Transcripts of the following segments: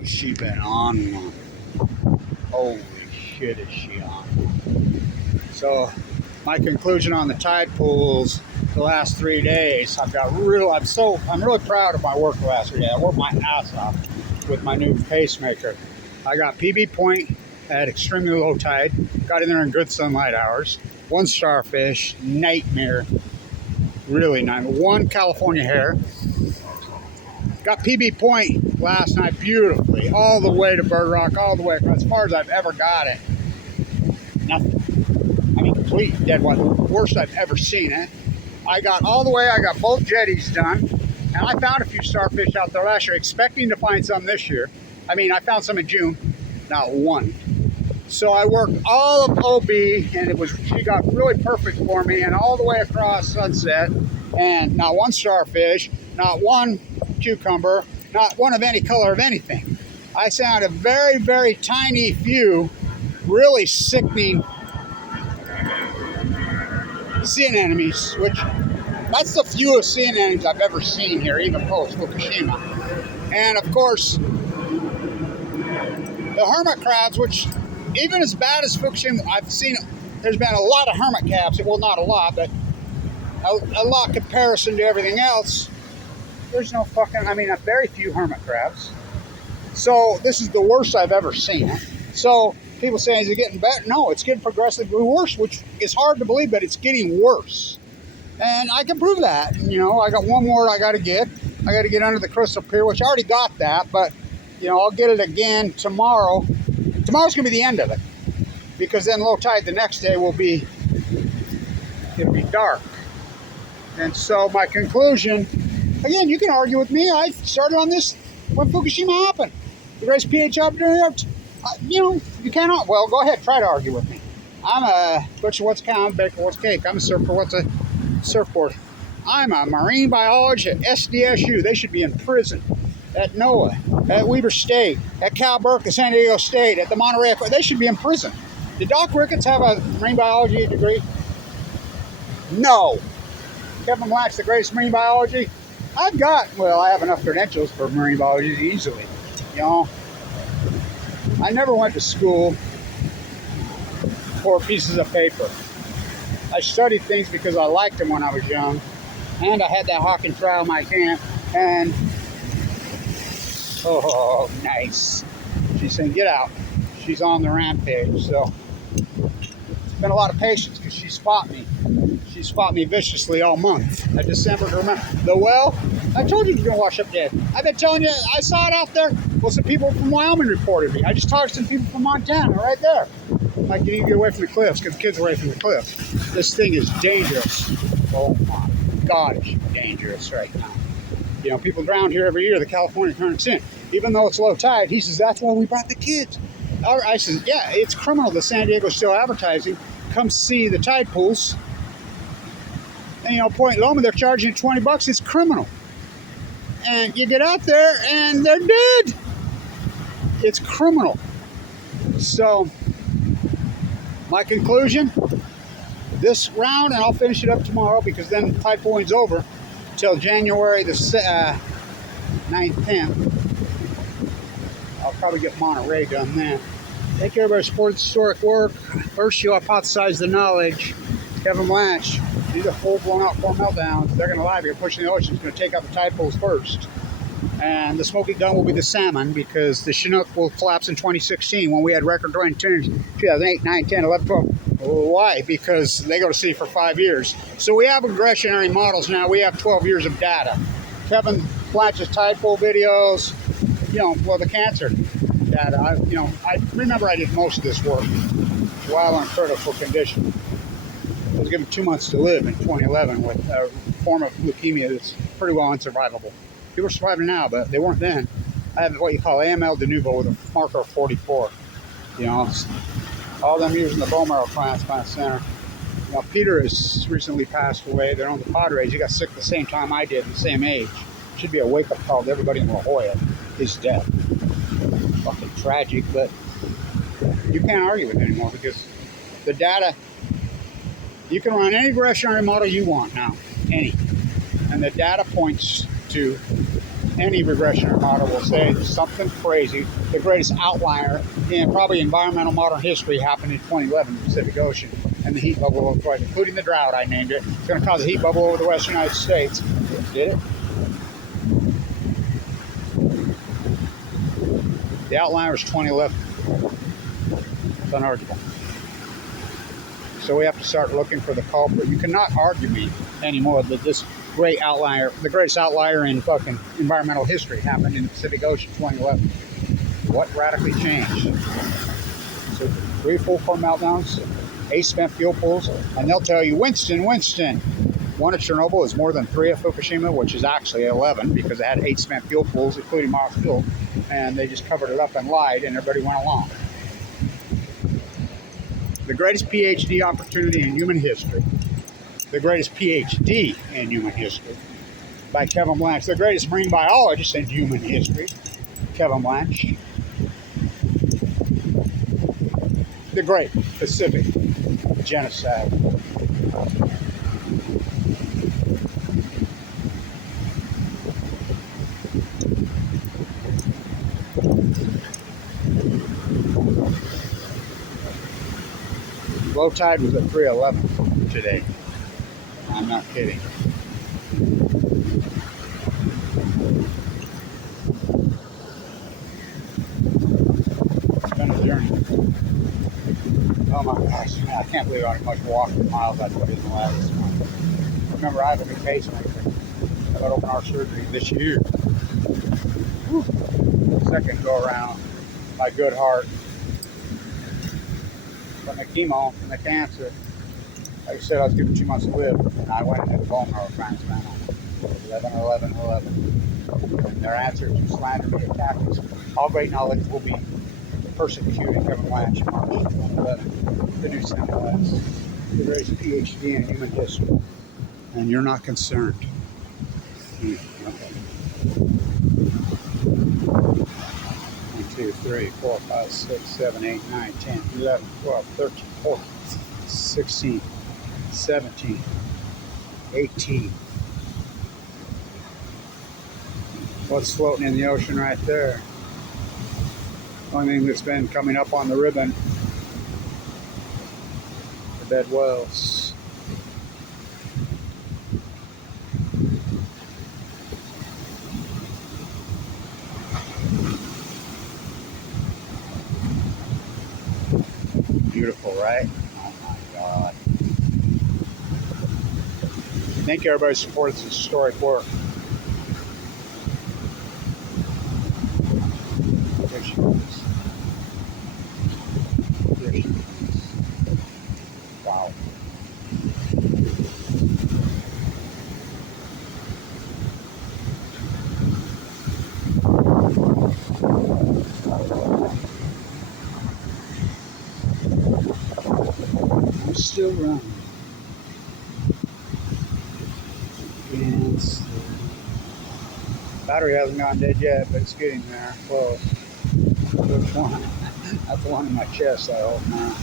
Well, she been on one. Holy shit, is she on one. So, my conclusion on the tide pools the last 3 days, I'm really proud of my work the last 3 days. I worked my ass off with my new pacemaker. I got PB point at extremely low tide, got in there in good sunlight hours. One starfish, nightmare, really nice. One California hare. Got PB point last night beautifully, all the way to Bird Rock, all the way across, as far as I've ever got it. Nothing. I mean, complete dead water. Worst I've ever seen it. I got all the way, I got both jetties done, and I found a few starfish out there last year, expecting to find some this year. I mean, I found some in June, not one. So I worked all of OB, and she got really perfect for me, and all the way across Sunset, and not one starfish, not one cucumber, not one of any color of anything. I found a very, very tiny few really sickening sea anemones, which that's the fewest sea anemones I've ever seen here, even post Fukushima. And of course, the hermit crabs, which even as bad as Fukushima, I've seen, there's been a lot of hermit crabs. Well, not a lot, but a lot comparison to everything else. There's no fucking, I mean, very few hermit crabs. So this is the worst I've ever seen it. So people saying, is it getting better? No, it's getting progressively worse, which is hard to believe, but it's getting worse. And I can prove that. You know, I got one more I got to get. I got to get under the crystal pier, which I already got that, but, you know, I'll get it again tomorrow. Tomorrow's going to be the end of it, because then low tide the next day it'll be dark. And so my conclusion, again, you can argue with me. I started on this when Fukushima happened. The greatest pH opportunity, you know, you cannot. Well, go ahead, try to argue with me. I'm a butcher, what's a cow? I'm a baker, what's cake? I'm a surfer, what's a surfboard? I'm a marine biologist at SDSU. They should be in prison. At NOAA, at Weber State, at Cal Berkeley, at San Diego State, at the Monterey, they should be in prison. Did Doc Ricketts have a marine biology degree? No. Kevin Black's the greatest marine biology? I have enough credentials for marine biology easily. You know, I never went to school for pieces of paper. I studied things because I liked them when I was young, and I had that hawk and trout in my camp, and oh, nice. She's saying, get out. She's on the rampage, so it's been a lot of patience because she's fought me. She's fought me viciously all month. I December, remember. The well, I told you it was going to wash up dead. I've been telling you, I saw it out there. Well, some people from Wyoming reported me. I just talked to some people from Montana right there. Like, you need to get away from the cliffs because the kids are away from the cliffs. This thing is dangerous. Oh my God, it's dangerous right now. You know, people drown here every year. The California current's in. Even though it's low tide, he says, that's why we brought the kids. I says, yeah, it's criminal that San Diego's still advertising. Come see the tide pools. And, you know, Point Loma, they're charging $20. It's criminal. And you get out there and they're dead. It's criminal. So, my conclusion, this round, and I'll finish it up tomorrow because then tide pooling's over till January the 9th, 10th. I'll probably get Monterey done then. Thank you, everybody, for supporting historic work. First, you hypothesize the knowledge. Kevin Blanch, these are full-blown out core meltdowns. They're going to lie. They're pushing the ocean. It's going to take out the tide pools first. And the smoking gun will be the salmon because the Chinook will collapse in 2016 when we had record rain 2008, 9, 10, 11, 12. Why? Because they go to sea for 5 years. So we have regressionary models now. We have 12 years of data. Kevin Blanch's tide pool videos, you know, well, the cancer data. I remember I did most of this work while in critical condition. I was given 2 months to live in 2011 with a form of leukemia that's pretty well unsurvivable. People are surviving now, but they weren't then. I have what you call AML de novo with a marker of 44. You know, all them years in the bone marrow transplant center. You know, Peter has recently passed away. They're on the Padres. He got sick the same time I did, the same age. Should be a wake-up call to everybody in La Jolla. His death. Fucking tragic, but you can't argue with it anymore because the data, you can run any regressionary model you want now, any. And the data points to any regression model will say something crazy. The greatest outlier in probably environmental modern history happened in 2011 in the Pacific Ocean, and the heat bubble over, including the drought, I named it. It's going to cause a heat bubble over the western United States. Did it? The outlier is 2011. It's unarguable. So we have to start looking for the culprit. You cannot argue me anymore that this great outlier, the greatest outlier in fucking environmental history, happened in the Pacific Ocean 2011. What radically changed? So 3 full-core meltdowns, 8 spent fuel pools, and they'll tell you, Winston, 1 at Chernobyl is more than 3 at Fukushima, which is actually 11 because it had 8 spent fuel pools, including Mars fuel, and they just covered it up and lied, and everybody went along. The greatest PhD opportunity in human history. The greatest PhD in human history by Kevin Blanch. The greatest marine biologist in human history, Kevin Blanch. The Great Pacific Genocide. Low tide was at 311 today. I'm not kidding. It's been a journey. Oh my gosh, man, I can't believe how much walking miles I put in the last month. Remember, I have a new pacemaker. I got open heart surgery this year. Whew. Second go around, my good heart. From the chemo and the cancer, like I said, I was given 2 months to live, and I went into the bone marrow transplant on 11/11/11. And their answer to slander me, attack me. All great knowledge will be persecuted. Kevin Blanch, March 2011. The new MLS, the greatest PhD in human history, and you're not concerned. Okay. 2, 3, 4, 5, 6, 7, 8, 9, 10, 11, 12, 13, 14, 16, 17, 18. What's floating in the ocean right there? Only thing that's been coming up on the ribbon, the dead whales. Beautiful, right? Oh my God. Thank you, everybody, who supports this historic work. There she goes. There she goes. Wow. I'm still running. Yes. Battery hasn't gone dead yet, but it's getting there. Close. Which one? That's the one in my chest, I hope now.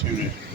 tuning in.